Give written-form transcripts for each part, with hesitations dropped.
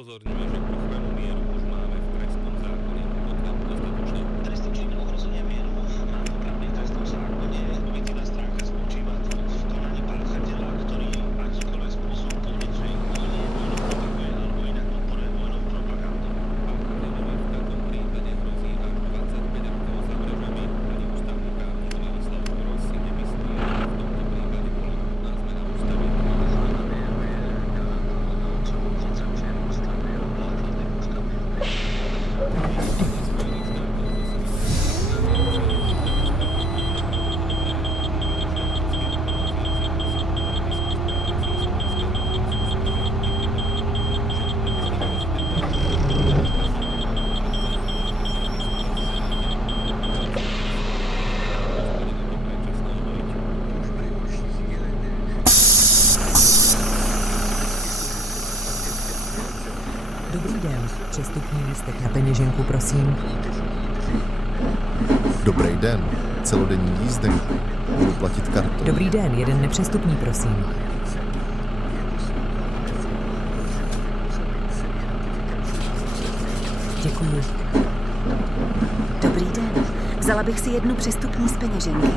Upozorňuje, že ochranu mieru už máme v trestnom zákone. Pokiaľ dostatočne. Trestný čin ohrozenia mieru máme v právnym trestnom zákone. Objektívna stránka spočíva v konaní páchateľa, ktorý akýmkoľvek spôsobom podnecuje k vojne, vojnu propaguje alebo inak podporuje vojnovú propagandu. Páchateľovi v takom prípade hrozí až 25 rokov za mrežami. Ani ústavný právnik Ladislav Gross si nemyslí, že v tomto prípade bola nutná zmena ústavy. Dobrý den, přestupní lístek na peněženku, prosím. Dobrý den, celodenní jízdenku. Budu platit kartou. Dobrý den, jeden nepřestupní, prosím. Děkuji. Dobrý den. Vzala bych si jednu přestupní z peněženky.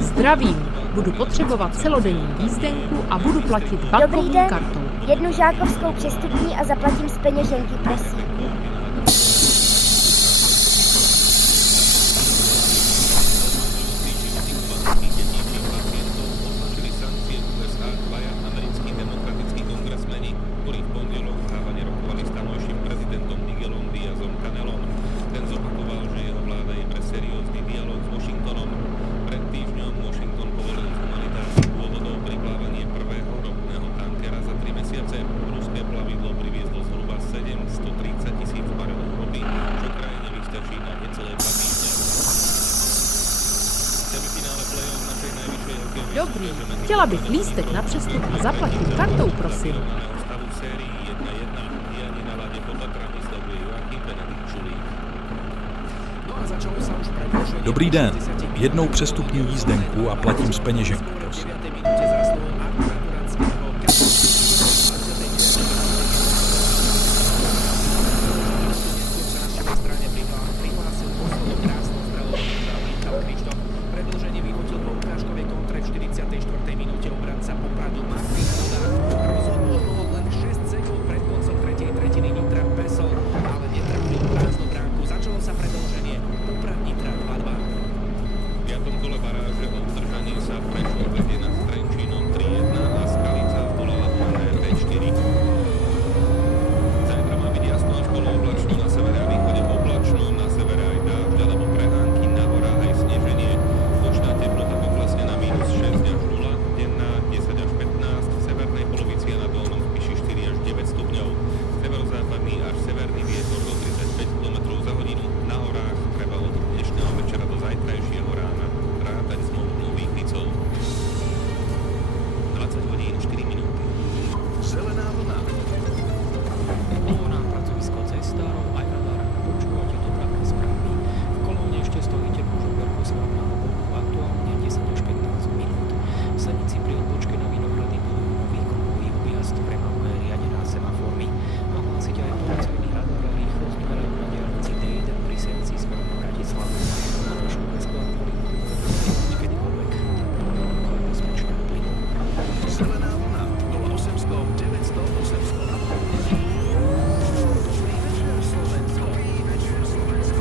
Zdravím, budu potřebovat celodenní jízdenku a budu platit bankovní kartou. Jednu žákovskou přestupní a zaplatím z peněženky, prosím. Označili sankcie USA dvaja americkí demokratickí kongresmeni, ktorí v pondelok v Havane rokovali s tamojším prezidentom Miguelom Díazom Canelom. Ten zopakoval, že jeho vláda je pre seriózny dialóg s Washingtonom. Pred týždňom Washington povolil z humanitárnych dôvodov priplávanie prvého ropného tankera za 3 mesiace. Ruské plavidlo priviezlo zhruba 730 000 barelov ropy, čo krajine vystačí na necelé 2 týždne. Semifinále play-off našej najvyššej hokejovej Dobrý, súťaže medzi chtěla bych lístek na přestup a zaplatit kartou, prosím. vyrovnaného stavu v sérii 1-1. Dianie na ľade po Tatrani sleduje Joachim Benedikt Čulík. Dobrý den, jednou přestupní jízdenku a platím z peněženky, prosím. V 5. kole baráže o udržanie sa Prešov vedie nad Trenčínom 3-1 a Skalica zdolala Haner 5-4. Zajtra má byť jasno až polooblačno, na severe a východe oblačno, na severe aj dážď alebo prehánky, na horách aj sneženie. Nočná teplota poklesne na -6 až 0, denná 10 až 15, v severnej polovici a na dolnom Spiši 4 až 9 stupňov. Severozápadný až severný vietor do 35 km za hodinu, na horách treba od dnešného večera do zajtrajšieho rána rátať s mohutnou výchnicou. 20 hodín 4 minúty. Zelená vlna. Na pracovisko cestárov aj radára počúvate dopravné správy. V kolóne ešte stojíte po žoberku smerom na Oboru, aktuálne 10 až 15 minút. V Senici pri odbočke na Vinohrady budú nový kruhový objazd, premávka je riadená semaformi. Nahlásiť aj policajný radar a rýchlosť merajú na diaľnici D1 pri Senici smerom na Bratislavu. Na našu bezplatnú linku môžete kedykoľvek tak bezpečne plynu. Zelená vlna 0800 900 800. Dobrý večer, Slovensko. Dobrý večer, Slovensko.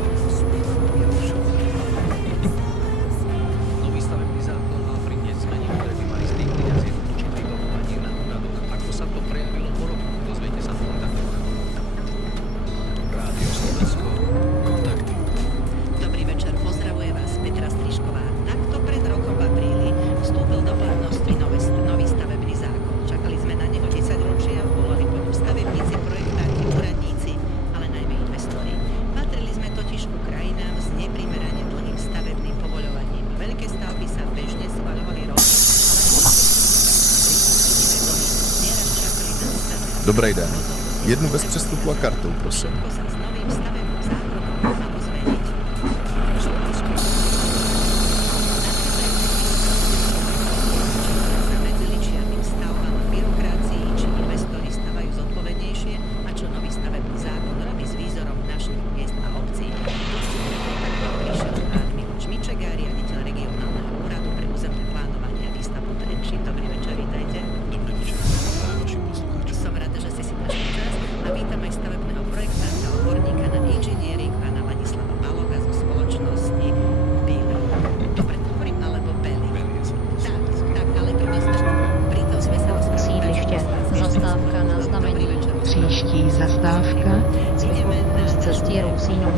Nový stavebný zákon mal priniesť zmeny, ktoré by mali stimuli a zjednodučiť vybavovanie na úradoch. Ako sa to prejavilo po roku, dozviete sa v kontaktoch. Rádio Slovensko. Kontakty. Dobrý večer, pozdravuje vás Petra Strižková. Takto pred rokom v apríli vstúpil do platnosti nový stavebný zákon. Čakali sme na neho 10 ročia, volali po ňom stavebníci, projektanti, úradníci, ale najmä investori. Patrili sme totiž ku krajinám s neprimerane dlhým stavebným povoľovaním. Veľké stavby sa bežne schvaľovali rok. Dobrý den, jednu bez přestupu a kartou, prosím. Všetko sa s novým stavebným zákonom malo zmeniť. Sa medzi ličiarným stavbám a byrokracii, či investori stavajú zodpovednejšie, Příští zastávka z cesty Rousínov.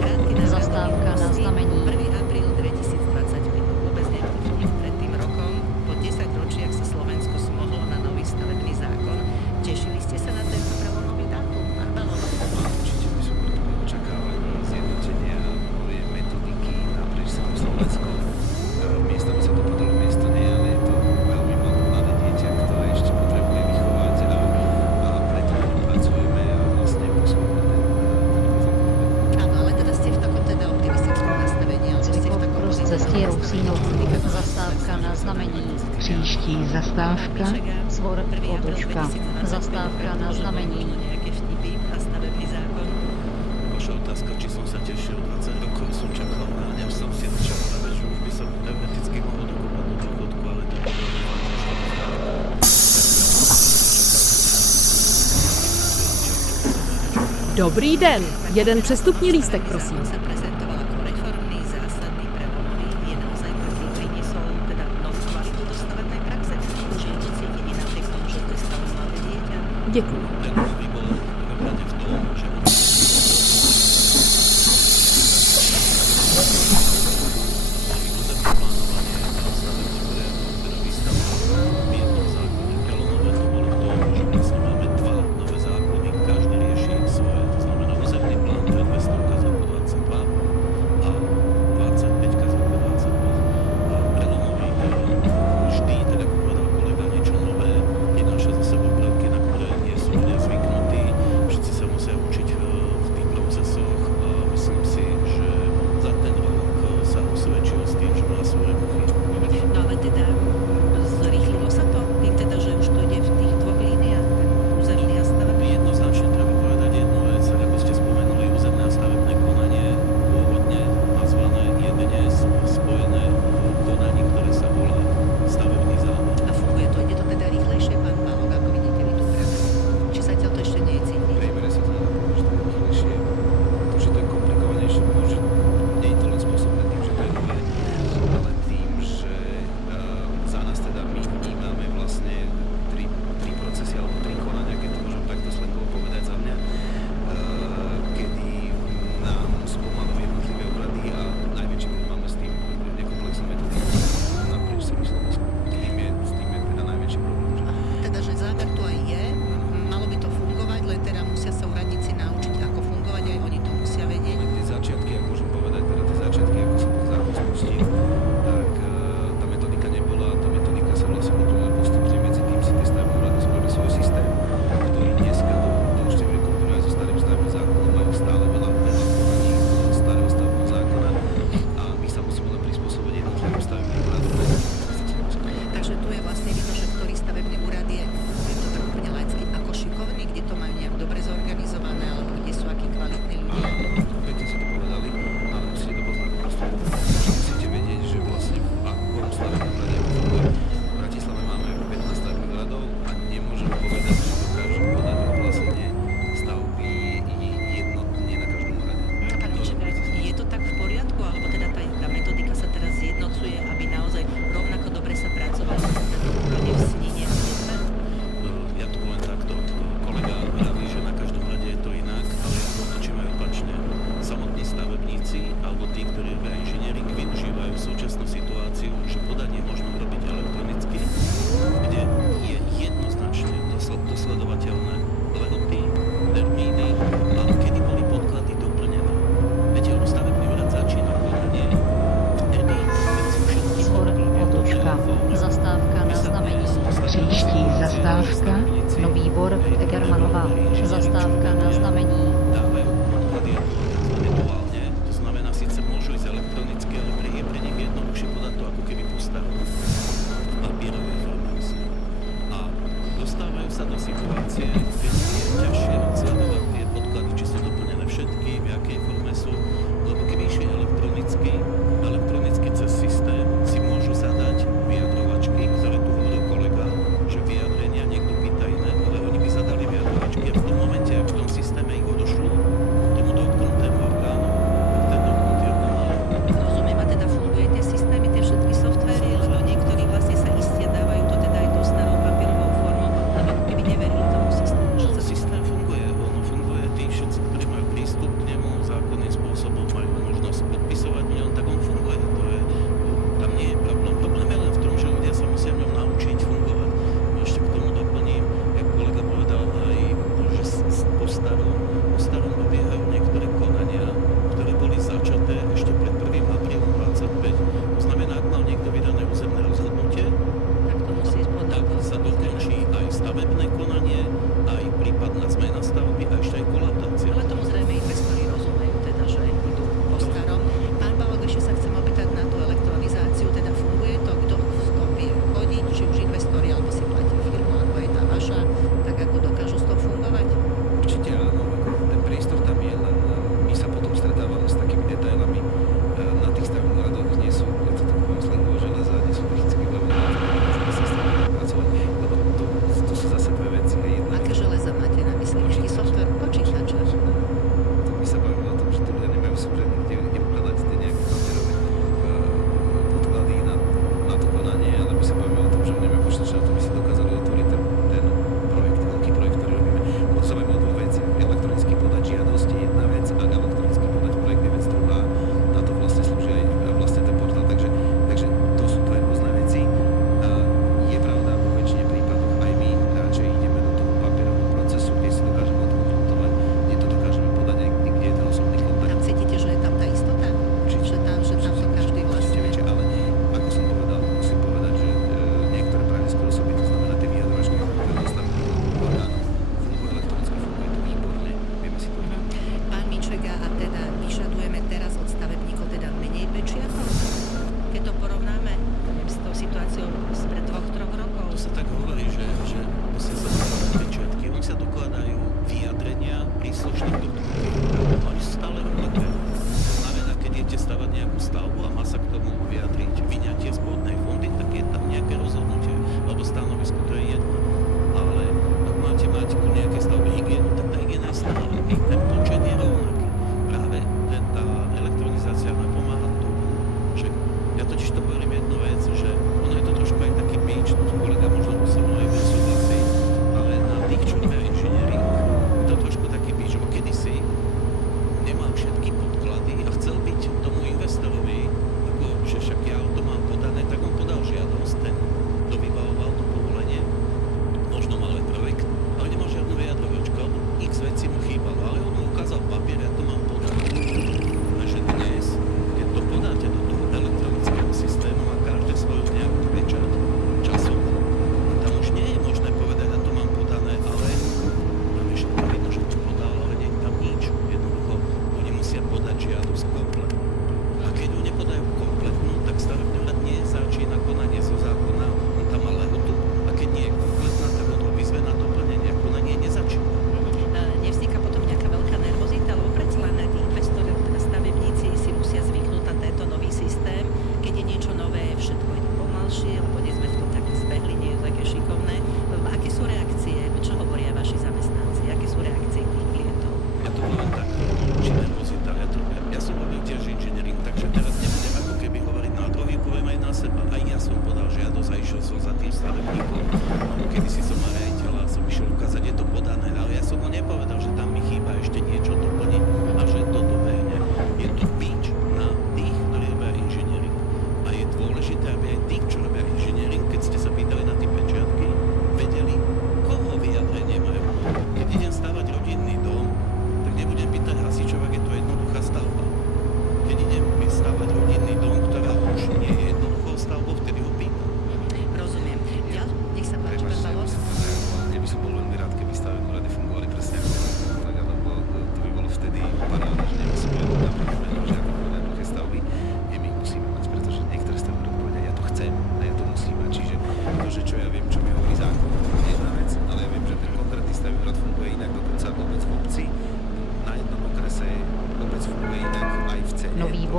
Zastávka na znamení 1. apríl 2025. Vôbec nevplyvne. Pred tým rokom, po 10 ročiach sa Slovensko smohlo na nový stavebný zákon. Tešili ste sa na tento prelomový dátum, pán Balogh? Určite by som bol pri očakávaní zjednotenia novej metodiky naprieč celým Slovenskom. Miestami sa to podalo, miesta nie, ale je to veľmi mladé dieťa, ktoré ešte potrebuje vychovať a preto na ňom pracujeme a vlastne posúvame ten zákon. Áno, ale teda ste v takom teda optimistickom nastavení, alebo ste v takom z cesty Rousínov. Zastávka na znamení Příští zastávka Svor Odočka. Zastávka na znamení nejaké vtipy a stavebný zákon. Vaša otázka, či som sa tešil 20 rokov, som čakal na ňa, som si začal pravať, že už by som teoreticky mohol dokopať do dôchodku, ale to bolo Dobrý den, jeden přestupní lístek, prosím. Zákon sa prezentoval ako reformný, zásadný, prelomový, je naozaj taký, priniesol teda novú kvalitu do stavebnej praxe. Už je to cítiť i napriek tomu, že to je stále mladé dieťa. Děkuji. Prelomový bol v prvom rade v tom, že vždy, tak ako povedal kolega, niečo nové, nenáša za sebou prvky, na ktoré nie sú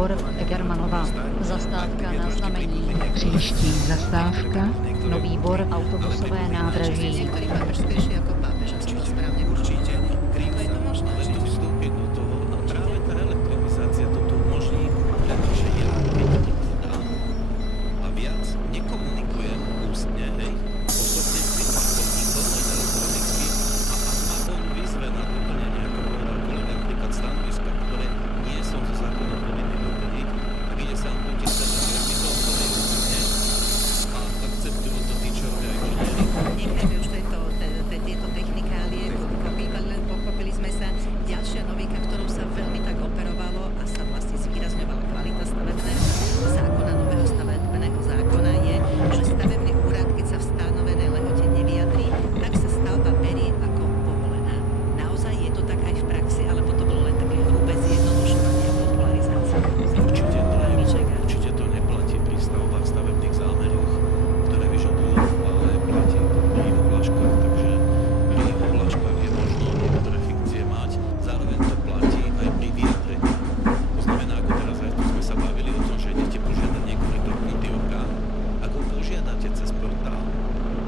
Bor Egermanova. Zastávka na znamení. Příští zastávka Nový Bor autobusové nádraží. Niektorí pápež spiešia ako pápež, a som to správne Určite, Ako je to možné? ale tu vstúpiť do toho, no práve tá elektronizácia toto umožní, pretože ja, keď dám a viac nekomunikujem ústne, hej, osobne s tým obchodníkom, len elektronicky, a ak ma on vyzve na doplnenie, ako povedal kolega, napríklad stanoviska, ktoré nie som zo zákonom povinný doplniť, tak ide sám počítať, že mi to odpovedí ústne a akceptujú to tí, čo robia inžinieri. Necháme už tieto technikálie, len pochopili sme sa. Ďalšia novinka, ktorou sa veľmi tak operovalo a sa vlastne zvýrazňovala kvalita stavebného zákona, nového stavebného zákona je, že stavebný úrad, keď sa v stanovenej lehote nevyjadrí, tak sa stavba berie ako povolená. Naozaj je to tak aj v praxi, alebo to bolo len také hrubé zjednodušovanie a popularizácia? Určite to neplatí pri stavbách stavebných zámeroch, ktoré vyžadujú, ale platí to pri ohláškach, takže pri ohláškach je možno niektoré fikcie mať, zároveň to platí aj pri vyjadrení. To znamená, ako teraz aj tu sme sa bavili o tom, že idete požiadať niekoho dotknutý orgán, ak ho požiadate cez portál,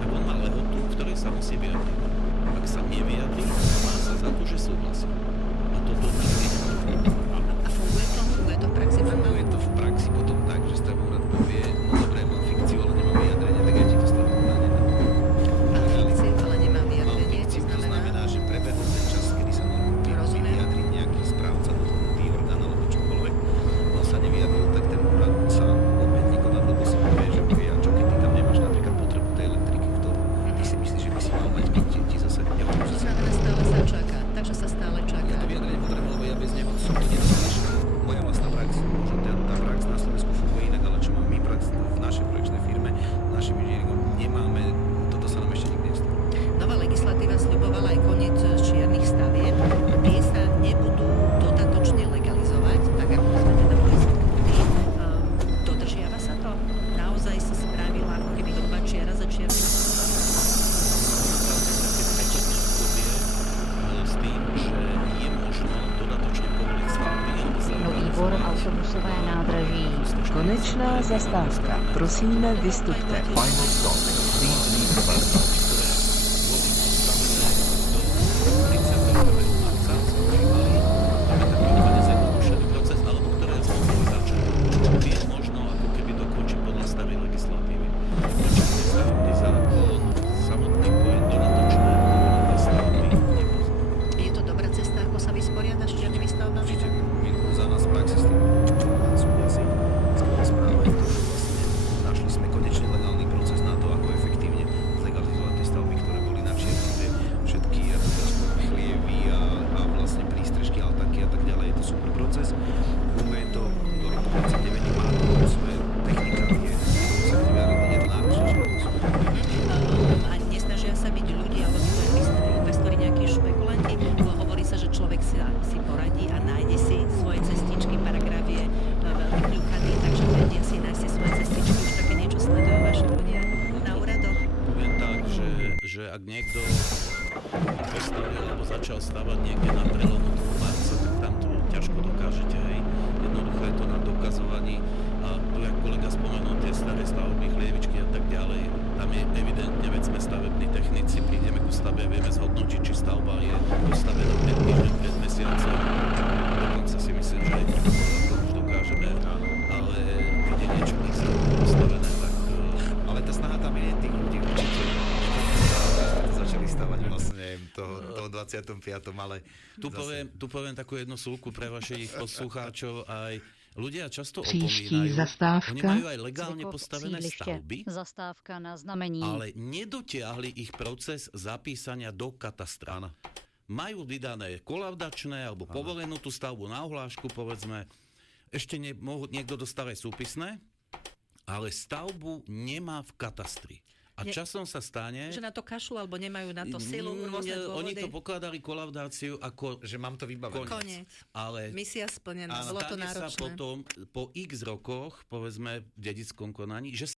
tak on má lehotu, v ktorej sa musí vyjadriť. Ak sa nevyjadrí, má sa za to, že súhlasí. A toto nikdy nie. A funguje to v praxi? Funguje to v praxi potom tak, že stavebný úrad povie, no dobre, mám fikciu, ale nemám vyjadrenie, tak ja ti to stavebný úrad nedám. Mám fikciu, ale nemám Mám vyjadrenie, fikciu, to znamená, že prebehol ten čas, kedy sa mal vyjadriť nejaký správca, dotknutý orgán alebo čokoľvek. On sa nevyjadril, tak ten úrad sa obmední konať, lebo si povie, že OK, a čo keď ty tam nemáš napríklad potrebu tej elektriky, ktorú ty si myslíš, že by si mal mať, keď ti zase nehovorím, že To znamená, stále sa čaká, takže sa stále čaká. ja to vyjadrenie potrebujem, lebo ja bez neho som to nedostaneš. Moja vlastná prax, možno tá prax na Slovensku funguje inak, ale čo máme my prax v našej projekčnej firme, našim inžinieringom nemáme, toto sa nám ešte nikdy nestalo. Nová legislatíva sľubovala aj koniec čiernych stavieb. Tie sa nebudú dodatočne legalizovať, tak ako sme teda boli zvyknutí. Dodržiava sa to? Naozaj sa spravila ako keby hrubá čiara za čiernym S tým, že je možno dodatočne povoliť stavby alebo Nový Bor autobusové nádraží. Konečná zastávka. Prosíme, vystupte. Final stop. Please leave the bus stop. Je to dobrá cesta, ako sa vysporiadaš s čiernymi stavbami? Určite za nás v praxi s tým súhlasí. Skvelá správa je to, že vlastne našli sme konečne legálny proces na to, ako efektívne zlegalizovať tie stavby, ktoré boli na čierno, tie všetky chlievy a vlastne prístrežky, altanky a tak ďalej. Je to super proces. Funguje to do roku 29, má to svoje technikálie, sa to vyjadriť, je to náročné, že je to super. A nesnažia sa byť ľudia, alebo sú to investori, nejakí špekulanti, lebo hovorí sa, že človek si poradí a nájde si svoje cestičky, paragraf je veľmi kľúkaný, takže vedia si nájsť si svoje cestičky, už také niečo sledujú vaši ľudia na úradoch. Poviem tak, že ak niekto postavil alebo začal stavať niekde na prelomu toho Marsa, tak tam to ťažko dokážete, hej. Jednoducho je to na dokazovaní. A tu, jak kolega spomenul, tie staré stavby, chlievičky a tak ďalej, tam je evidentne, veď sme stavební technici, prídeme ku stavbe, vieme zhodnotiť, či stavba je postavená pred týždňom, pred mesiacom. Dokonca si myslím, že aj to už dokážeme, ale keď je niečo postavené, tak... Ale tá snaha tam je tých ľudí určite. Začali stavať vlastne toho 25. ale... Tu poviem takú jednu súľku pre vašich poslucháčov aj. Ľudia často Příští opomínajú, zastávka. oni majú aj legálne postavené Sídliště. stavby, Zastávka na znamení. ale nedotiahli ich proces zapísania do katastra. Áno. Majú vydané kolaudačné alebo povolenú tú stavbu na ohlášku, povedzme, ešte niekto dostáva aj súpisné, ale stavbu nemá v katastri. A časom sa stane... Že na to kašľú, alebo nemajú na to silu, rôzne dôvody. Oni to pokladali kolaudáciu ako... Že mám to vybavené. Koniec. Ale Misia splnená, bolo to stane sa náročné. potom po x rokoch, povedzme v dedickom konaní, že